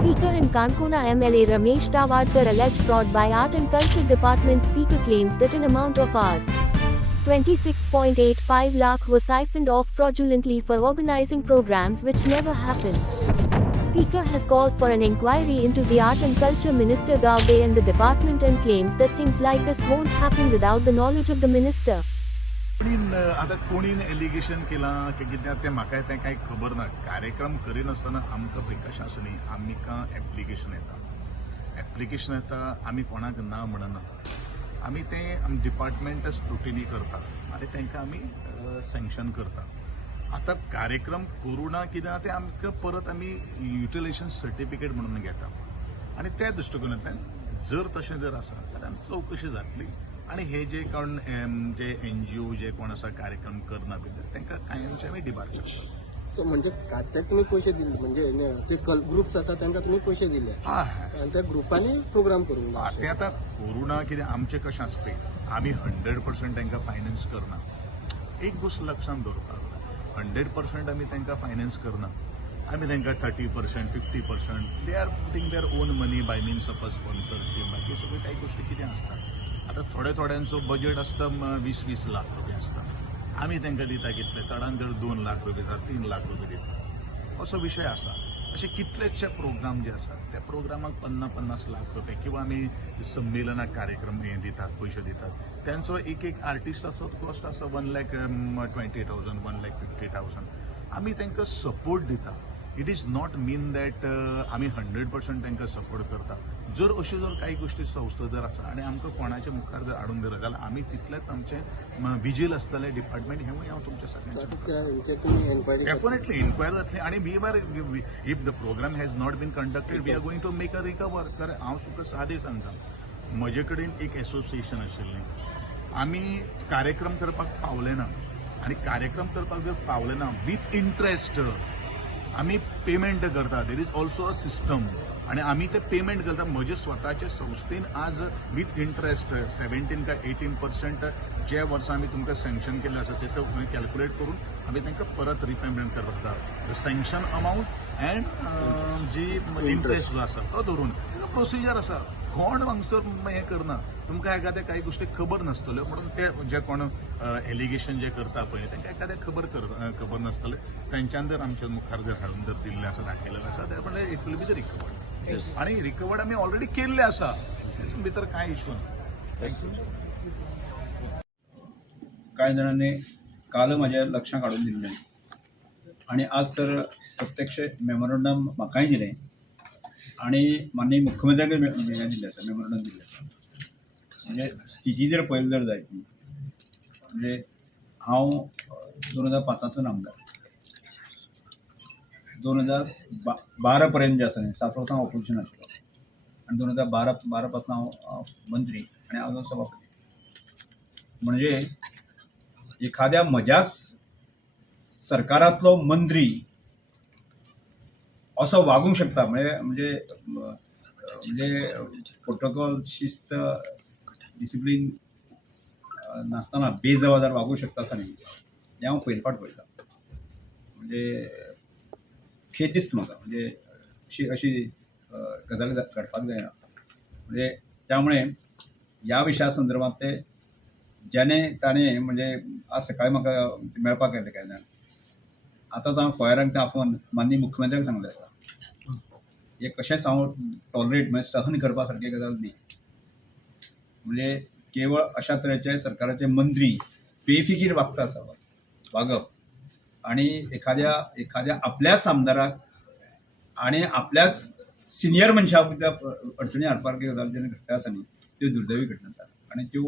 Speaker in Kankona MLA Ramesh Tawardkar alleged fraud by Art and Culture Department. Speaker claims that an amount of Rs. 26.85 lakh was siphoned off fraudulently for organizing programs which never happened. Speaker has called for an inquiry into the Art and Culture Minister Gaube and the department and claims that things like this won't happen without the knowledge of the minister. आता कोणी allegation केला की कित्याक ते म्हाका तें कांय खबर ना. कार्यक्रम करिनासतना आमकां प्रशासनी आमकां एप्लिकेशन येता आमी कोणाक ना म्हणना. आमी तें डिपार्टमेंट स्क्रुटिनी करता आनी तांकां आमी सँक्शन करता. आता कार्यक्रम करूं ना कित्याक ते आमकां परत आमी युटिलायझेशन सर्टिफिकेट म्हणून घेता आनी त्या दृश्टिकोनांतल्यान जर तशें जर आसा जाल्यार आमी चवकशी जातली आणि हे जे कोण जे NGO जे कोण असा कार्यक्रम करना भितर तांकां कायमचे आमी डिबार करता. सो म्हणजे खात्याक तुम्ही पैसे दिले म्हणजे ते ग्रुप्स आसा तांकां तुम्ही पैसे दिले आनी त्या ग्रुपांनी प्रोग्राम करूंक ना. ते आतां करूं ना कितें आमचें कशें आसा पळय आमी 100% तांकां फायनान्स करना. एक गोश्ट लक्षांत दवरपाक 100% आमी तांकां फायनान्स करना. आमी तांकां 30% 50% they are putting their own money by means of a sponsorship बाकी सगळ्यो काही गोश्टी कितें आसता. आता थोड्यांचो बजेट आसता 20-20 लाख रुपया आसता. आमी तांकां दिता कितले चडांत चड 2 लाख रुपया दिता 3 लाख रुपया दिता असो विशय आसा. असे कितलेशे प्रोग्राम जे आसात त्या प्रोग्रामाक 50-50 लाख रुपये किंवा आमी संमेलनाक कार्यक्रम हे दितात पैसे दितात त्यांचो एक आर्टिस्टाचो कॉस्ट आसा 1,20,000 1,50,000. आमी तांकां सपोर्ट दिता. It is not mean that आमी 100% तांकां सपोर्ट करता. जर अश्यो जर काही गोष्टी संस्था जर आसा आनी आमकां कोणाच्या मुखार जर हाडून दिले जाल्यार आमी तितलेच आमचें विजील आसतलें डिपार्टमेंट हेवूय हांव तुमच्या सगळ्यांचे डेफिनेटली इन्क्वायरी जातली आनी we are if the programme has not been conducted we are going to make a recover. कारण हांव तुका सादें सांगता म्हजे कडेन एक एसोसिएशन आशिल्लें. आमी कार्यक्रम करपाक पावले ना आनी कार्यक्रम करपाक जर पावले ना विथ इंट्रस्ट आमी पेमेंट करता. There is also a system आणि आम्ही ते पेमेंट करता. म्हजे स्वताचे संस्थेन आज विथ इंट्रस्ट 17 का 18% जे वर्सा आमी तुमकां सँक्शन केल्लें आसा ते कॅल्क्युलेट करून आमी तांकां परत रिपेमेंट करता. सँक्शन अमावंट एंड जी इंट्रस्ट जो आसा तो धरून प्रोसिजर आसा. कोण हांगसर हें करना. तुमकां एखाद्या काही गोष्टी खबर नासतल्यो म्हणून ते जे कोण एलिगेशन जे करता पळय तांकां एखाद्या खबर नासतलें तांच्यान जर आमच्या मुखार जर हाडून जर दिल्लें आसा दाखयलेलें आसा त्यामुळे it will be the recovered आणि रिकवर्ड आमी ऑलरेडी केल्ले आसा. तातूंत भितर कांय इश्यू ना. कांय जाणांनी काल म्हाज्या लक्षांत हाडून दिल्लें आणि आज तर प्रत्यक्ष मेमोरंडम म्हाकाय दिलें आणि माननीय मुख्यमंत्र्याक हें दिल्लें आसा मेमोरंडम दिल्लें आसा. म्हणजे स्थिती जर पळयली जर जायत न्ही म्हणजे हांव 2005 आमदार 2012 पर्यंत जे आसा न्ही 7 वर्सां हांव ऑपोजिशन आशिल्लो आनी 2012 पासून हांव मंत्री आनी हांव सभापती. म्हणजे एखाद्या म्हज्याच सरकारांतलो मंत्री असो वागूंक शकता म्हणजे प्रोटोकॉल शिस्त डिसिप्लीन नासतना बेजबाबदार वागूंक शकता असं नाही हें हांव पयले फावट पळयता. म्हणजे खेद दिसता म्हाका म्हणजे अशी गजाली घडपाक जायना. म्हणजे त्यामुळे ह्या विशया संदर्भात ते ताणें म्हणजे आज सकाळीं म्हाका मेळपाक येता कांय जाण आतांच हांव फॉयराक त्या फोन माननीय मुख्यमंत्र्याक सांगलें आसा. हे कशेंच हांव टॉलरेट म्हणजे सहन करपा सारकी गजाल न्ही. म्हणजे केवळ अशा तरेचे सरकाराचे मंत्री बेफिकीर वागता आसा वागप आणि एखाद्या आपल्याच आमदाराक आणि आपल्याच सिनियर मनशाक अडचणी हाडपाक गजाल जेन्ना घडटा आसा न्ही त्यो दुर्दैवी घटना आसा. आणि त्यो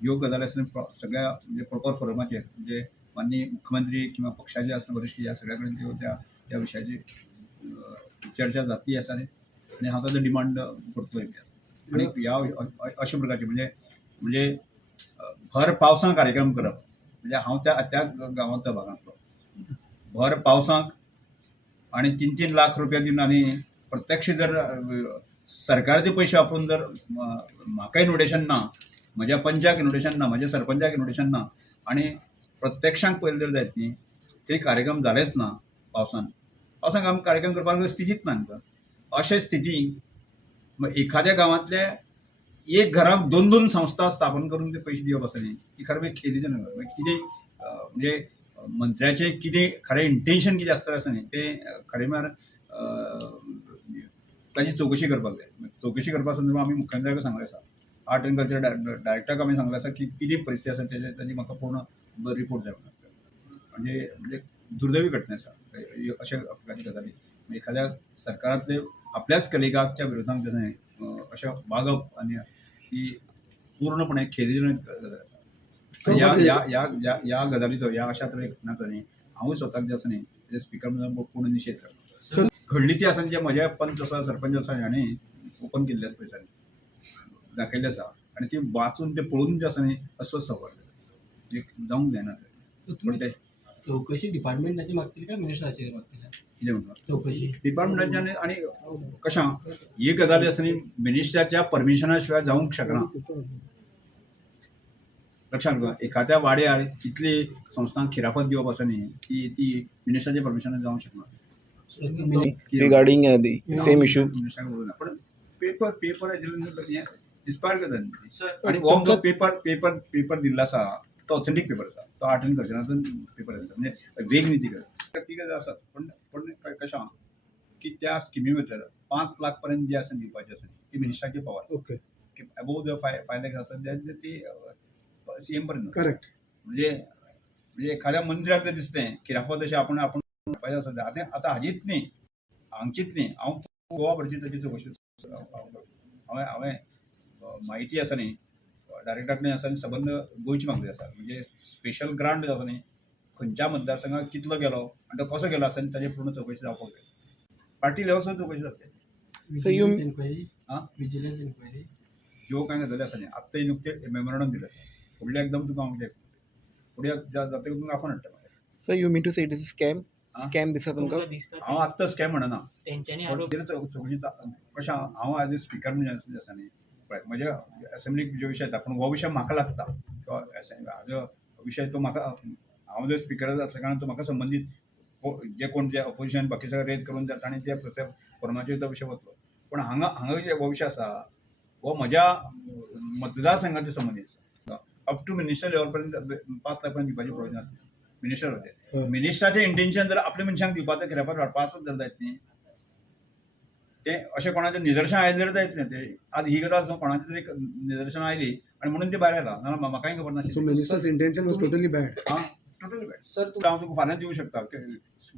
ह्यो गजाली आसा सगळ्या म्हणजे प्रॉपर फोरमाचेर म्हणजे माननीय मुख्यमंत्री किंवा पक्षाचे आसा वरिश्ठ ह्या सगळ्या कडेन त्यो त्या विशयाची चर्चा जातली आसा आणि हांव ताचो डिमांड करतलोय. आणि ह्या अशा प्रकारचे म्हणजे भर पावसांत कार्यक्रम करप म्हणजे हांव त्या गांवांतल्या भागांतलो भर पावसांक आणि 3-3 लाख रुपया दिवन आनी प्रत्यक्ष जर सरकाराचे पयशे वापरून जर म्हाका इन्विटेशन ना म्हज्या पंचाक इन्विटेशन ना म्हज्या सरपंचाक इन्विटेशन ना आणि प्रत्यक्षांक पयले जर जायत न्ही ते कार्यक्रम जालेच ना पावसांत आमी कार्यक्रम करपाक स्थितीच ना आमकां. अशे स्थितीन मग एखाद्या गांवांतल्या एक घराक 2-2 संस्था स्थापन करून ते पयशे दिवप आसा न्ही ही खरें म्हणजे खेदीजनक गजाल. कितें म्हणजे मंत्र्याचें कितें खरें इंटेन्शन कितें आसता आसा न्ही तें खरें म्हळ्यार ताची चवकशी करपाक जाय. चवकशी करपा संदर्भात आमी मुख्यमंत्र्याक सांगलें आसा. आर्ट एंड कल्चर डायरेक्टराक आमी सांगलें आसा की कितें परिस्थिती आसा ताची म्हाका पूर्ण रिपोर्ट जाय म्हणून. म्हणजे दुर्दैवी घटना आसा अशा अपघाती गजाली. एखाद्या सरकारांतले आपल्याच कलिगाच्या विरोधांत अशें वागप आनी ही पूर्णपणे खेदजनक गजाल आसा. ह्या गजालीचो ह्या अशा तरेन घटनाचो न्ही हांवूय स्वताक जे आसा न्ही स्पिकर म्हणून पूर्ण निशेध करता. घडली ती आसा जे म्हजे पंच आसा सरपंच आसा हांणी ओपन केल्ले आसा पयसांनी दाखयल्ले आसा आनी ती वाचून ते पळोवन जे आसा न्ही अस्वस्थ जावपाक जावंक जायना. पूण ते चौकशी डिपार्टमेंटाची मागतील का मिनिस्टराची मागतील कितें म्हणटा चौकशी डिपार्टमेंटाच्यान आणि कशा ही गजाली आसा न्ही मिनिस्टराच्या परमिशना शिवाय जावंक शकना. लक्षात घे एखाद्या वाड्यार कितली संस्थांक खिरापत दिवप आसा न्ही ती मिनिस्टराच्या परमिशनान जावंक शकना. regarding the same issue. पण पेपर डिस्पायर करता आणि हो जो पेपर दिल्लो आसा तो ऑथेंटीक पेपर आसा. तो आर्ट एंड कल्चराचो पेपर आसा म्हणजे वेग नीती करता ती गजाल आसात. पण कशें की त्या स्किमी भितर 5 लाख पर्यंत जे आसा दिवपाचें आसा ती मिनिस्टराची power. Okay above the 5 lakh आसा ती सीएम पर्यंत. करेक्ट. म्हणजे एखाद्या मंत्र्याक जर दिसलें खिरापत अशें आपण पाहिजे आसा आतां हाजीच न्ही हांगचीच न्ही हांव गोवा भरची ताची चवकशी हांवें म्हायती आसा न्ही डायरेक्टराक न्ही आसा आनी सबंद गोंयची मागली आसा. म्हणजे स्पेशल ग्रांट जो आसा न्ही खंयच्या मतदारसंघाक कितलो गेलो आनी तो कसो गेलो आसा आनी ताची पूर्ण चवकशी जावपाक जाय. पार्टी लेवलसून चवकशी जातली. So you विजिलन्स इन्क्वायरी ज्यो कांय गजाली आसा न्ही आत्तां नुकते मेमोरंडम दिले आसा. फुडल्या एकदम तुका हांव कितें फुडें जाता तुमकां आफोन हाडटा. so you mean to say it is a scam दिसता तुमकां. हांव आत्तां स्कॅम म्हणना तेंच्यांनी चवकशी कशें हांव एज ए स्पिकर म्हणजे आसा न्ही पळय म्हज्या असेंब्लीक जो विशय येता पूण हो विशय म्हाका लागता हाजो विशय तो म्हाका हांव जर स्पिकर आसल्या कारणान तो म्हाका संबंदीत जे कोण जे अपोजिशन बाकी सगळे रेज करून ताणें ते फॉर्माचेर तो विशय वतलो. पण हांगा जे हो विशय आसा हो म्हज्या मतदारसंघाचे संबंदीत आसा. अप टू मिनिस्टर लेवल पर्यंत 5 लाख पर्यंत दिवपाचें प्रोविजन आसलें मिनिस्टर होते. मिनिस्टराचें इंटेन्शन जर आपल्या मनशांक दिवपाचो खिरापत वाडपाचोच जर जायत न्ही ते अशें कोणाचें निदर्शन आयलें जर जायतलें ते आज ही गजाल कोणाची तरी निदर्शन आयली आनी म्हणून ती भायर येयला नाजाल्यार म्हाकाय खबर नाशिल्ली. Ministers intention was totally bad. Totally bad. हांव तुका फाल्यां दिवं शकता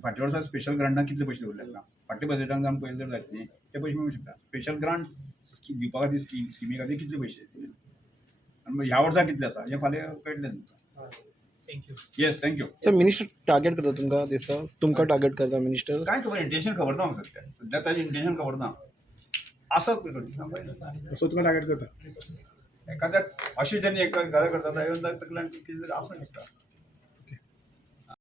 फाटल्या वर्सा स्पेशल ग्रांटाक कितले पयशे दवरले आसा फाटल्या बजेटान जावन पयले जर जायत न्ही ते पयशे मेळूंक शकता. स्पेशल ग्रांट दिवपा खातीर स्किमी खातीर कितले पयशे आनी ह्या वर्सा कितले आसा हें फाल्यां कळटलें तुमकां. Thank you. Yes thank you. Sir minister target करता तुमकां दिसता तुमकां टार्गेट करता मिनिस्टर. काय खबर इंटेन्शन खबर ना म्हाका सध्या ताजें इंटेन्शन खबर ना आसत पळय सो तुका टार्गेट करता एखाद्या अशें जेन्ना एक गजाल करता येवन तकल्यान कितें तरी आसूंक शकता.